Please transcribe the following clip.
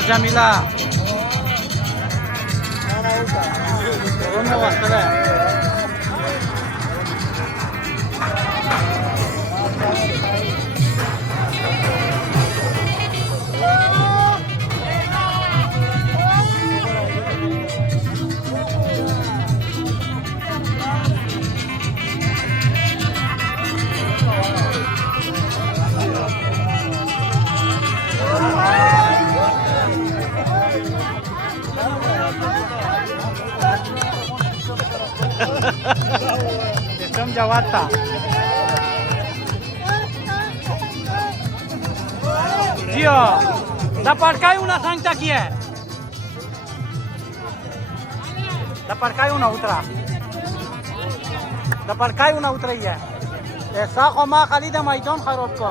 Jamila. ¿Dónde vas a ver? Jestem działata. Gio, zaparkaj una सांगता की आहे. Zaparkaj una उतरा. Zaparkaj una उतरई है. ऐसा खमा खाली दे मैदान खराब का.